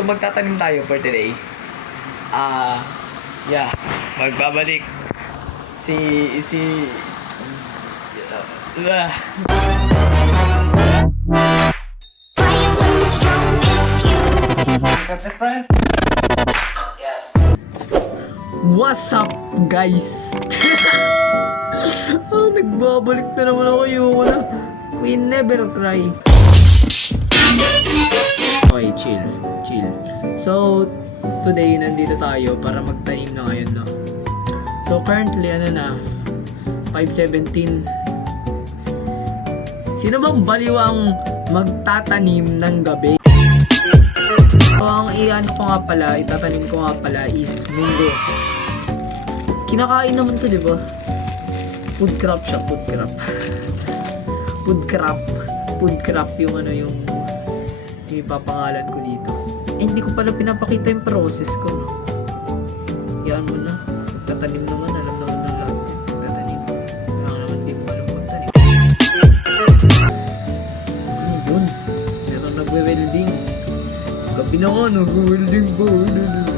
So magtatanim tayo for today. Yeah, magbabalik si uh, That's it, friend? Yes. What's up, guys? Nagbabalik na naman ako yung Queen Never Cry. Okay, chill. So, today nandito tayo para magtanim na ngayon, no? So, currently, 5:17. Sino bang baliwang magtatanim ng gabi? So, ang itatanim ko nga pala is munggo. Kinakain naman to, di ba? Food crop siya, food crop yung yung ipapangalan ko dito. Hindi ko pala pinapakita yung process ko, no? Yan mo na. Magtatanim naman, alam naman ng lahat. Magtatanim. Kailangan naman di mo alam magtanim. Ano yun? Meron nagwe-welding. Gabi na nga, nagwe-welding ba?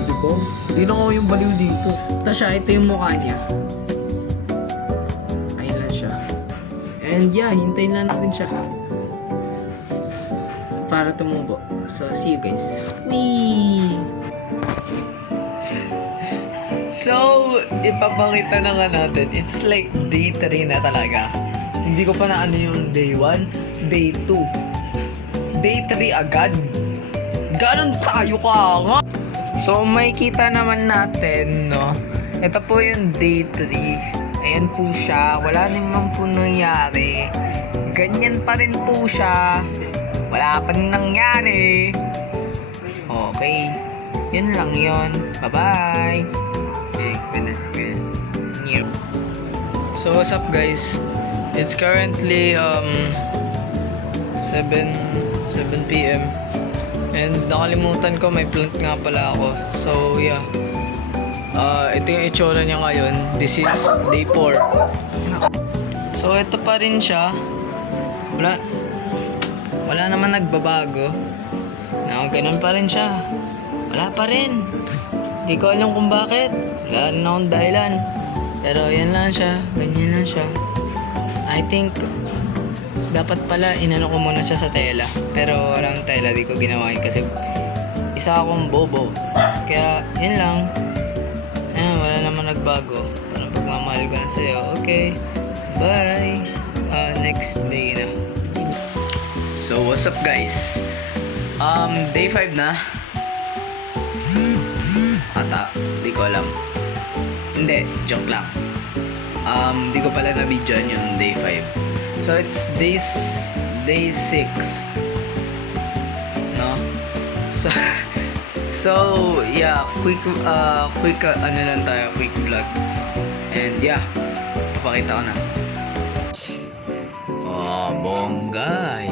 Diba? Hindi na ako yung baliw dito. Tapos siya, ito yung mukha niya. Ayun lang siya. And yeah, hintayin lang natin siya para tumubo. So, see you guys. Whee! So, ipapakita na nga natin. It's like day 3 na talaga. Hindi ko pa na yung day 1, day 2. Day 3 agad. Ganon tayo ka nga. So, may kita naman natin, no? Ito po yung day 3. Ayan po siya. Wala naman po nangyari. Ganyan pa rin po siya. Wala pa rin nangyari. Okay. Yun lang yun. Bye-bye. Okay, ganun. So, what's up, guys? It's currently 7 p.m. And nakalimutan ko, may plant nga pala ako. So, yeah. Ito yung itsura niya ngayon. This is day 4. So, ito pa rin siya. Wala naman nagbabago. Ganun pa rin siya. Wala pa rin. Di ko alam kung bakit. Wala rin akong dahilan. Pero yan lang siya. Ganyan lang siya. I think dapat pala inano ko muna siya sa tela. Pero walang tela. Di ko ginawa yun kasi isa akong bobo. Kaya yun lang. Wala naman nagbago. Parang pagmamahal ko na sa'yo. Okay. Bye. Next day na. So, what's up, guys? Day 5 na. Di ko alam. Hindi, joke lang. Di ko pala na-videoan yung day 5. So, it's day 6. No? So, yeah, quick lang tayo, quick vlog. And yeah, papakita ko na. Bonggay.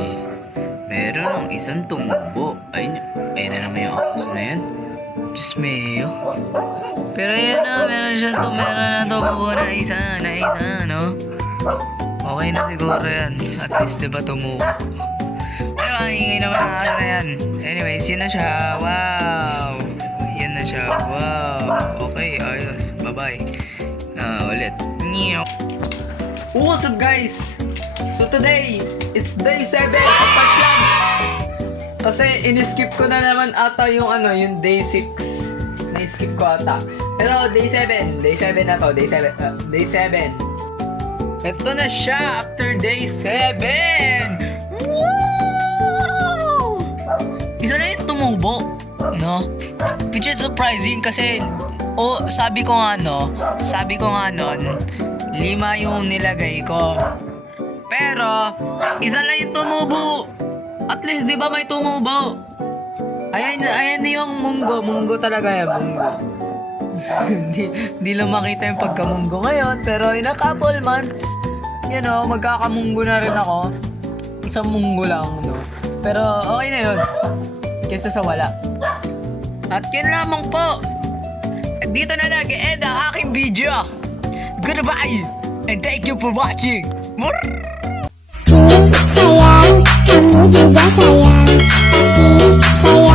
Meron ang isang tumubo. Ayun na naman yung aso na yan. Diyos meo. Pero yan na, meron na tumubo na isa, no? Okay na siguro yan. At least diba tumubo. Pero ang ingay naman ang aso na yan. Anyways, yun na siya. Wow. Yan na siya. Wow. Okay, ayos. Bye-bye. Ulit. What's up, guys? So today, it's day 7. Apat lang. Kasi in-skip ko na naman ata yung day 6. Na-skip ko ata. Pero day 7. Day 7 na to. Day 7. Ito na siya after day 7. Woo! Isa na yung tumubo. No? Which is surprising kasi sabi ko nga nun, 5 yung nilagay ko. Pero, isa lang yung tumubo. At least, di ba may tumubo? Ayan yung munggo. Munggo talaga yan, munggo. Hindi lang makita yung pagkamunggo ngayon. Pero in a couple months, magkakamunggo na rin ako. Isang munggo lang, no? Pero, okay na yun. Kesa sa wala. At yun lamang po. Dito na nag-end ang aking video. Goodbye! And thank you for watching. Sayang, kamu juga sayang. Sayang.